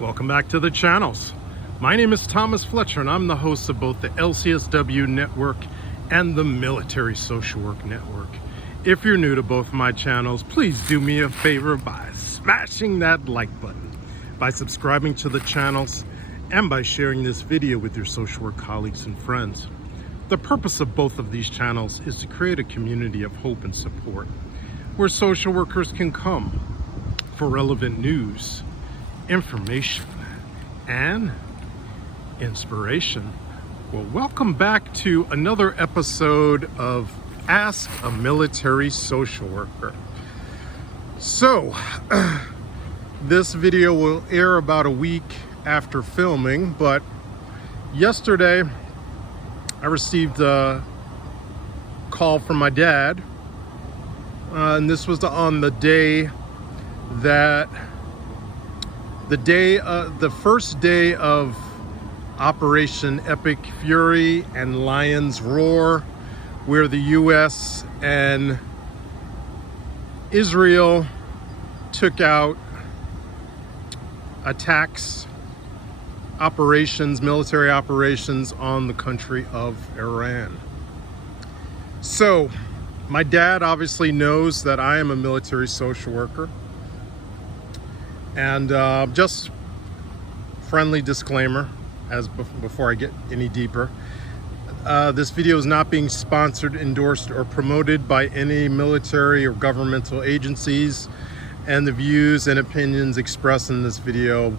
Welcome back to the channels. My name is Thomas Fletcher and I'm the host of both the Lcsw Network and the Military Social Work Network. If you're new to both my channels, please do me a favor by smashing that like button, by subscribing to the channels, and by sharing this video with your social work colleagues and friends. The purpose of both of these channels is to create a community of hope and support where social workers can come for relevant news, information, and inspiration. Well, welcome back to another episode of Ask a Military Social Worker. So, this video will air about a week after filming, but yesterday I received a call from my dad, and this was on the day that the first day of Operation Epic Fury and Lion's Roar, where the US and Israel took out attacks, operations, military operations on the country of Iran. So my dad obviously knows that I am a military social worker. And just friendly disclaimer before I get any deeper. This video is not being sponsored, endorsed, or promoted by any military or governmental agencies, and the views and opinions expressed in this video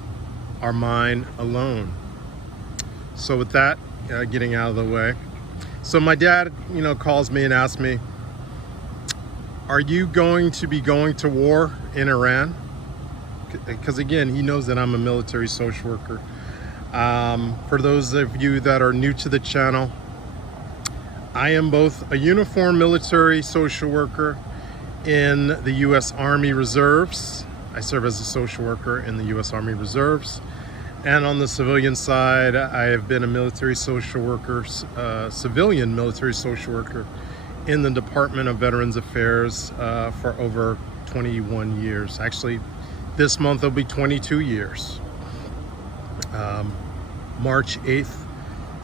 are mine alone. So with that, getting out of the way. So my dad, calls me and asks me, are you going to be going to war in Iran? Because again, he knows that I'm a military social worker. For those of you that are new to the channel, I am both a uniformed military social worker in the U.S. Army Reserves. I serve as a social worker in the U.S. Army Reserves. And on the civilian side, I have been a military social worker, civilian military social worker in the Department of Veterans Affairs for over 21 years. Actually, this month will be 22 years. March 8th,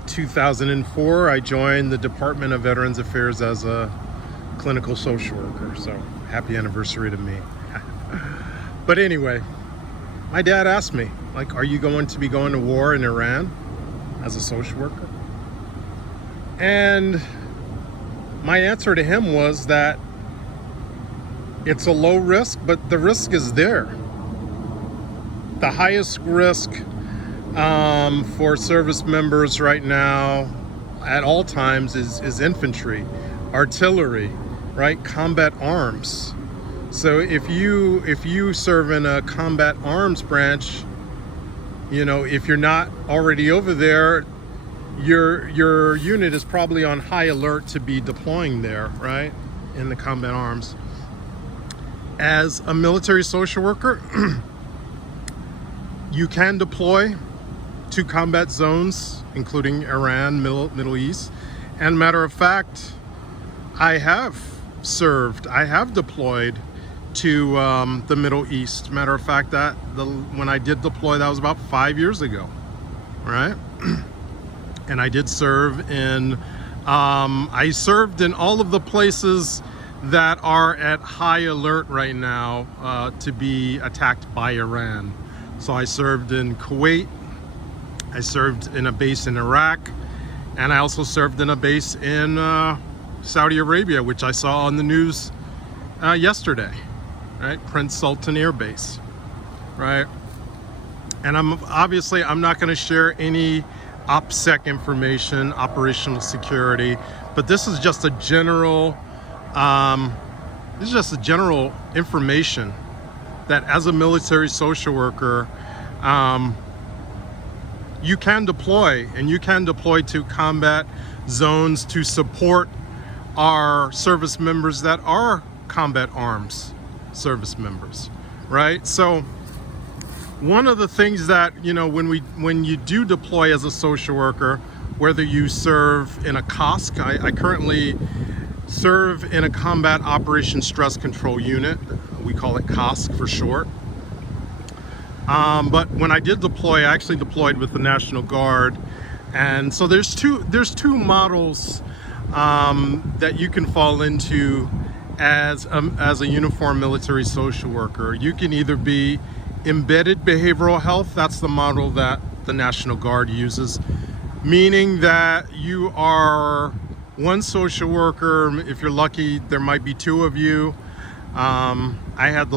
2004, I joined the Department of Veterans Affairs as a clinical social worker. So happy anniversary to me. But anyway, my dad asked me, are you going to be going to war in Iran as a social worker? And my answer to him was that it's a low risk, but the risk is there. The highest risk for service members right now at all times is infantry, artillery, right? Combat arms. So if you serve in a combat arms branch, if you're not already over there, your unit is probably on high alert to be deploying there, right? In the combat arms. As a military social worker, you can deploy to combat zones, including Iran, Middle East. And matter of fact, I have deployed to the Middle East. Matter of fact, when I did deploy, that was about 5 years ago, right? And I did serve in, I served in all of the places that are at high alert right now to be attacked by Iran. So I served in Kuwait, I served in a base in Iraq, and I also served in a base in Saudi Arabia, which I saw on the news yesterday, right? Prince Sultan Air Base, right? And I'm not going to share any OPSEC information, operational security, but this is just a general, information that as a military social worker, you can deploy, and you can deploy to combat zones to support our service members that are combat arms service members, right? So one of the things that, when you do deploy as a social worker, whether you serve in a COSC, I currently serve in a Combat Operations Stress Control Unit. We call it COSC for short. But when I did deploy, I actually deployed with the National Guard. And so there's two models that you can fall into as a uniformed military social worker. You can either be embedded behavioral health. That's the model that the National Guard uses, meaning that you are one social worker. If you're lucky, there might be two of you. I had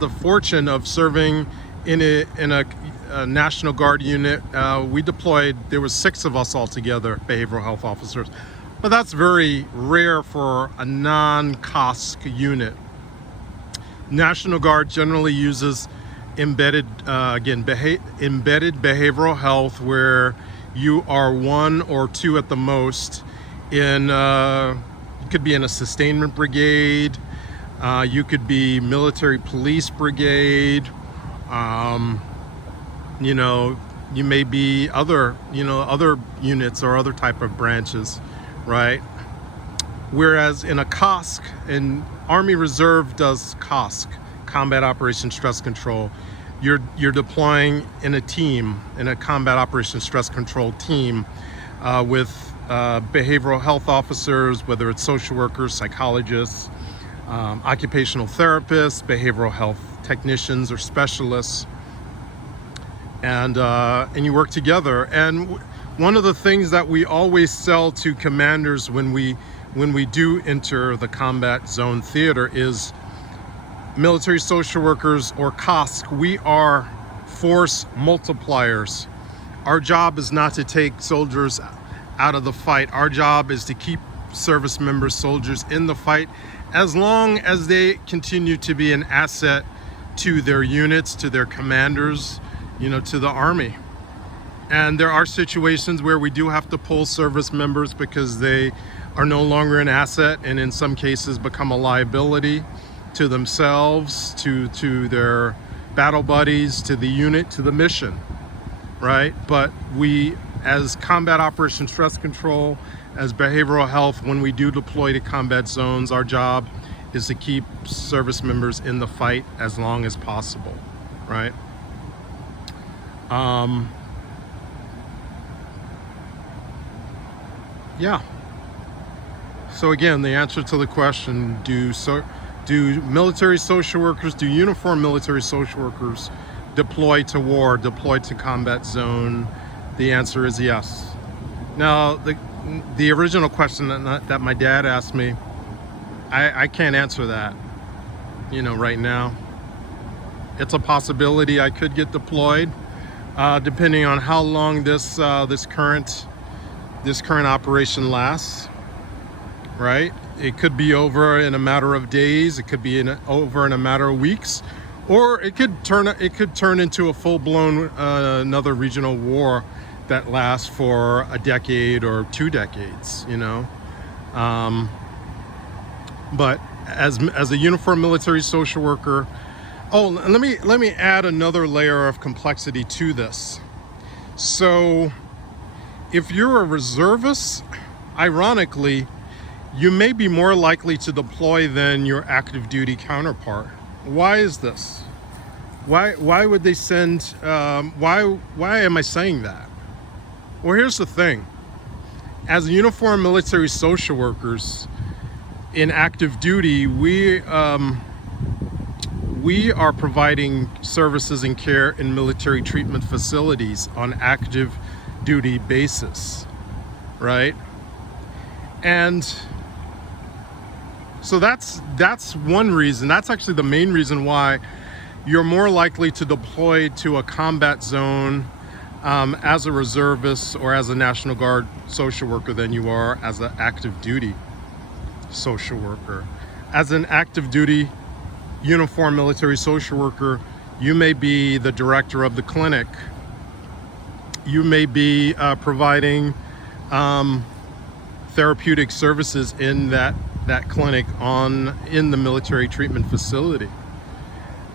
the fortune of serving in a National Guard unit. We deployed, there was 6 of us altogether, behavioral health officers. But that's very rare for a non-COSC unit. National Guard generally uses embedded, embedded behavioral health, where you are 1 or 2 at the most in, you could be in a sustainment brigade, you could be military police brigade, you know, you may be other units or other type of branches, right? Whereas in a COSC, and Army Reserve does COSC, Combat Operations Stress Control, you're deploying in a team, in a Combat Operations Stress Control team, with behavioral health officers, whether it's social workers, psychologists, occupational therapists, behavioral health technicians or specialists, and you work together. And one of the things that we always sell to commanders when we do enter the combat zone theater is military social workers, or COSC. We are force multipliers. Our job is not to take soldiers out of the fight. Our job is to keep service members, soldiers in the fight, as long as they continue to be an asset to their units, to their commanders, to the Army. And there are situations where we do have to pull service members because they are no longer an asset, and in some cases become a liability to themselves, to their battle buddies, to the unit, to the mission, right? But we, as Combat Operations Stress Control, as behavioral health, when we do deploy to combat zones, our job is to keep service members in the fight as long as possible, right? Yeah. So again, the answer to the question, do military social workers, do uniformed military social workers deploy to war, deploy to combat zone? The answer is yes. Now, the original question that my dad asked me, I can't answer that, right now. It's a possibility I could get deployed, depending on how long this current operation lasts, right? It could be over in a matter of days, it could be over in a matter of weeks, or it could turn into a full-blown another regional war that lasts for a decade or 2 decades, but as a uniformed military social worker, let me add another layer of complexity to this. So if you're a reservist, ironically, you may be more likely to deploy than your active duty counterpart. Why is this? Why would they send, why am I saying that? Well, here's the thing. As uniformed military social workers in active duty, we are providing services and care in military treatment facilities on active duty basis, right? And so that's one reason. That's actually the main reason why you're more likely to deploy to a combat zone as a reservist or as a National Guard social worker than you are as an active duty social worker. As an active duty uniformed military social worker, you may be the director of the clinic. You may be providing therapeutic services in that clinic in the military treatment facility.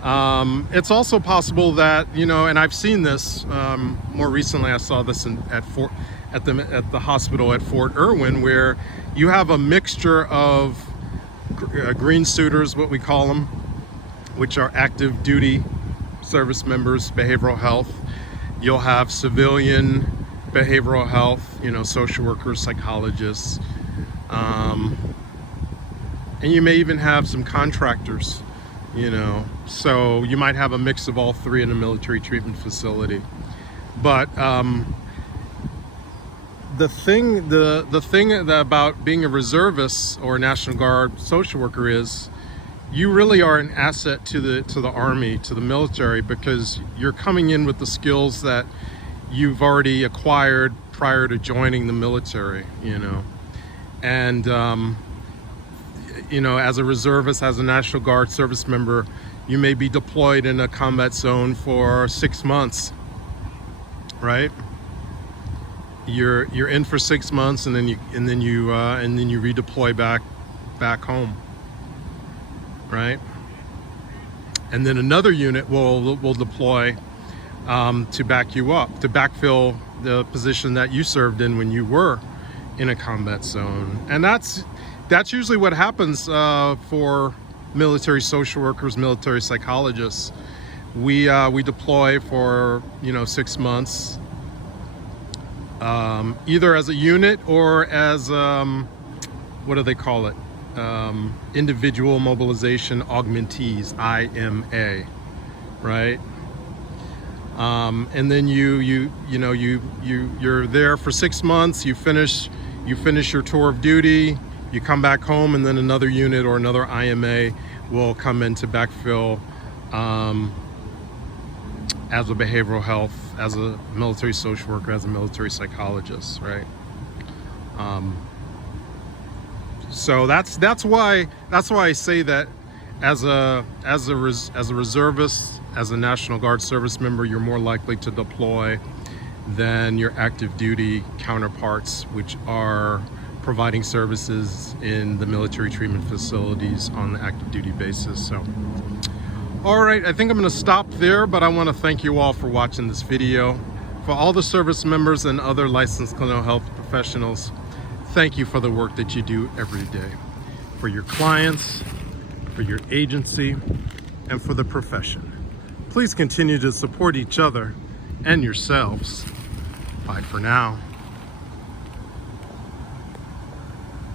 It's also possible that, and I've seen this more recently. I saw this at the hospital at Fort Irwin, where you have a mixture of green suiters, what we call them, which are active duty service members behavioral health. You'll have civilian behavioral health, you know, social workers, psychologists, and you may even have some contractors, you know, so you might have a mix of all three in a military treatment facility. But the thing about being a reservist or a National Guard social worker is you really are an asset to the Army, to the military, because you're coming in with the skills that you've already acquired prior to joining the military, you know. And you know, as a reservist, as a National Guard service member, you may be deployed in a combat zone for 6 months, right? You're in for 6 months, and then you redeploy back home, right? And then another unit will deploy to back you up, to backfill the position that you served in when you were in a combat zone. And that's usually what happens for military social workers, military psychologists. We deploy for, you know, 6 months, either as a unit or as what do they call it? Individual mobilization augmentees, IMA, right? And then you're there for 6 months. You finish your tour of duty. You come back home, and then another unit or another IMA will come in to backfill as a behavioral health, as a military social worker, as a military psychologist, right? So that's why I say that as a reservist, as a National Guard service member, you're more likely to deploy than your active duty counterparts, which are providing services in the military treatment facilities on the active duty basis. So, all right, I think I'm going to stop there, but I want to thank you all for watching this video. For all the service members and other licensed clinical health professionals, thank you for the work that you do every day, for your clients, for your agency, and for the profession. Please continue to support each other and yourselves. Bye for now.